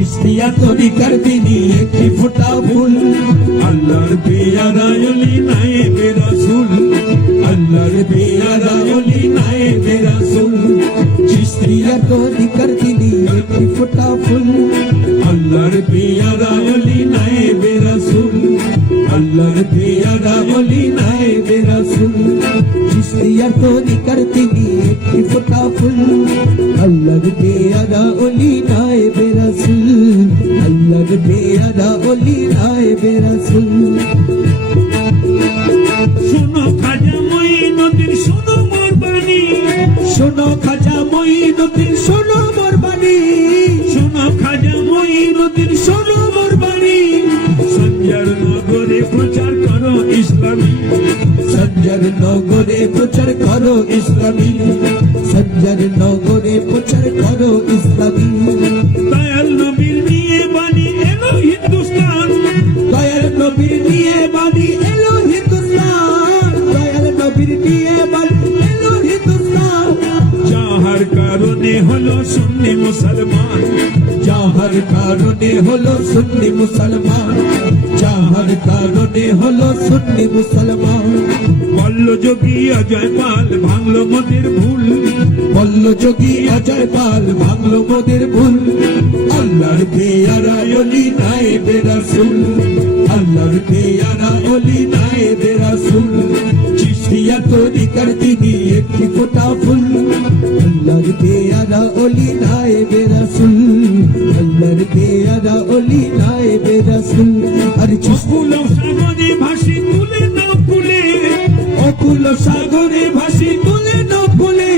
চিশতিয়া তরিকার তিনি একটি ফোঁটা ফুল আল্লাহর পেয়ারা ওলি নায়েবে রাসূল আল্লাহর পেয়ারা ওলি নায়েবে রাসূল চিশতিয়া তরিকার তিনি একটি ফোঁটা ফুল আল্লাহর পেয়ারা ওলি নায়েবে রাসূল আল্লাহর পেয়ারা ওলি নায়েবে রাসূল চিশতিয়া তরিকার তিনি একটি ফোঁটা ফুল আল্লাহর পেয়ারা ওলি নায়েবে রাসূল আল্লাহর পেয়ারা ওলি নায়েবে রাসূল শোনো খাজা মঈনুদ্দিন শোনো মোর বাণী শোনো খাজা মঈনুদ্দিন শোনো মোর বাণী শোনো খাজা মঈনুদ্দিন শোনো মোর বাণী সঞ্জার নগরে প্রচার করো ইসলামী সঞ্জার নগরে প্রচার করো ইসলামী সঞ্জার নগরে প্রচার করো ইসলামী দয়াল নবীর নিয়ে বাণী এলো হিন্দুস্তান দয়াল নবীর নিয়ে বাণী এলো হিন্দুস্তান দয়াল নবীর নিয়ে বাণী এলো হিন্দুস্তান যাহার কারণে হলো সুন্নি মুসলমান যাহার কারণে হলো সুন্নি মুসলমান যাহার কারণে হলো সুন্নি মুসলমান বল্ল যোগী অজয় পাল ভাঙলো মোদের ভুল বল্ল যোগী অজয় পাল ভাঙলো মোদের ভুল আল্লাহর পেয়ারা ওলি নায়েবে রাসূল আল্লাহর পেয়ারা ওলি নায়েবে রাসূল চিশতিয়া তরিকার তিনি একটি ফোঁটা ফুল আল্লাহর পেয়ারা ওলি নায়েবে রাসূল আল্লাহর পেয়ারা ওলি নায়েবে রাসূল আর অকুল সাগরে ভাসি তুলে নাও কুলে অকুল সাগরে ভাসি তুলে নাও কুলে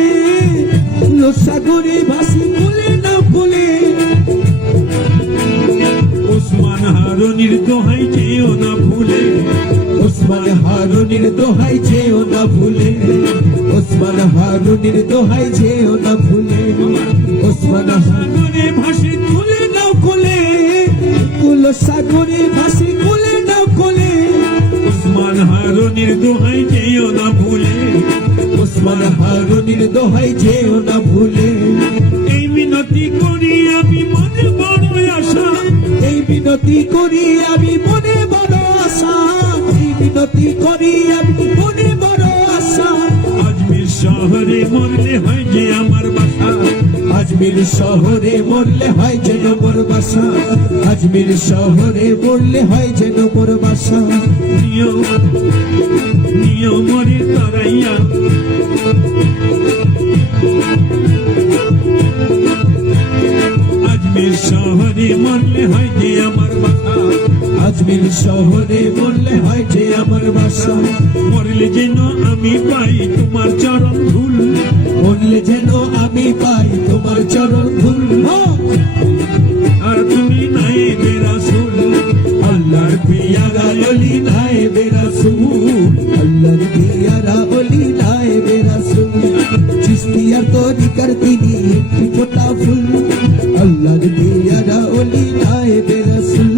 অকুল সাগরে ভাসি তুলে নাও কুলে ওসমান হারুনির দোহাই যেও না ভুলে ওসমান হারুনির দোহাই যেও না ভুলে ওসমান হারুনির দোহাই যেও না ভুলে ওসমান সাগরে ভাসি তুলে নাও কুলে অকুল সাগরে ভাসি তুলে নাও কুলে ওসমান হারুনির দোহাই যেও না ভুলে ওসমান হারুনির দোহাই যেও না ভুলে এই মিনতি করি আমি মনে বড় আশা এই মিনতি করি আমি মনে বড় আশা এই মিনতি করি আমি মনে বড় আশা আজমির শহরে মরলে হয় যে আমার বাসা আজমির শহরে মরলে হয় যেন মোর বাসা আজমির শহরে মরলে হয় যেন মোর বাসা নিয়মরে তারাইয়া আজমির শহরে মরলে হয় যে আমার বাসা আজমির শহরে মরলে হয় যে আমার বাসা মরলে যেন আমি পাই তোমার চরণ ধুল মরলে যেন আমি পাই তোমার চরণ ধুল আর তুমি নায়েবে রাসূল আল্লাহর পেয়ারা ওলি নায়েবে রাসূল আল্লাহর পেয়ারা ওলি নায়েবে রাসূল চিশতিয়া তরিকার তিনি একটি ফোঁটা ফুল আল্লাহর পেয়ারা ওলি নায়েবে রাসূল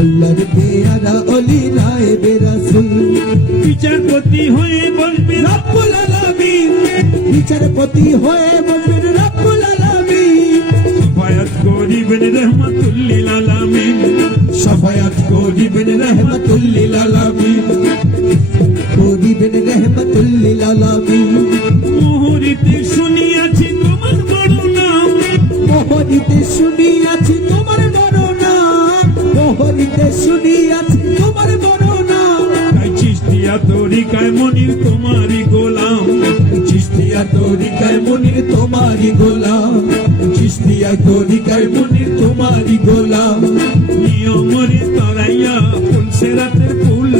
আল্লাহর পেয়ারা ওলি নায়েবে রাসূল বিচারপতি হয়ে বলবে রব্বুল আলামিন বিচারপতি হয়ে বলবেন রব্বুল আলামিন সাফায়াত করিবেন রহমাতুল লিল আলামিন সাফায়াত করিবেন রহমাতুল লিল আলামিন করিবেন রহমাতুল লিল আলামিন মোহরিতে শুনিয়াছি তোমার বড় নাম মোহরিতে শুনিয়াছি তোমার বড় নাম মোহরিতে শুনিয়াছি তোমার বড় নাম তাই চিশতিয়া তরিকায় মনির তোমারই গোলাম চিশতিয়া তরিকায় মনির তোমারই গোলাম চিশতিয়া তরিকায় মনির তোমারই গোলাম নিয়মরে তারাইয়া ফুলসে রাতের ফুল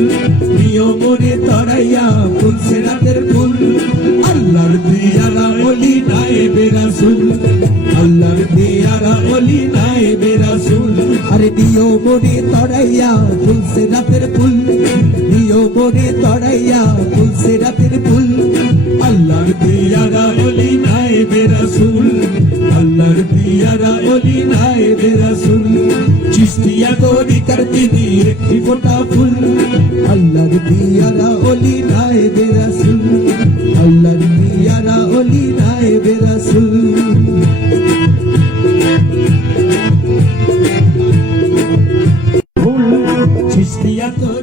নিয়মরে তারাইয়া ফুলসে রাতের ফুল আল্লাহর পেয়ারা ওলি নায়েবে রাসূল আল্লাহর পেয়ারা ওলি নায়েবে রাসূল আরে নিয়মরে তারাইয়া ফুলসে রাতের ফুল নিয়মরে তারাইয়া ফুলসে রাতের ফুল আল্লাহর পেয়ারা ওলি নায়েবে রাসূল আল্লাহর পেয়ারা ওলি নায়েবে রাসূল চিশতিয়া তরিকার তিনি একটি ফোঁটা ফুল আল্লাহর পেয়ারা ওলি নায়েবে রাসূল আল্লাহর পেয়ারা ওলি নায়েবে রাসূল দিয়া তোর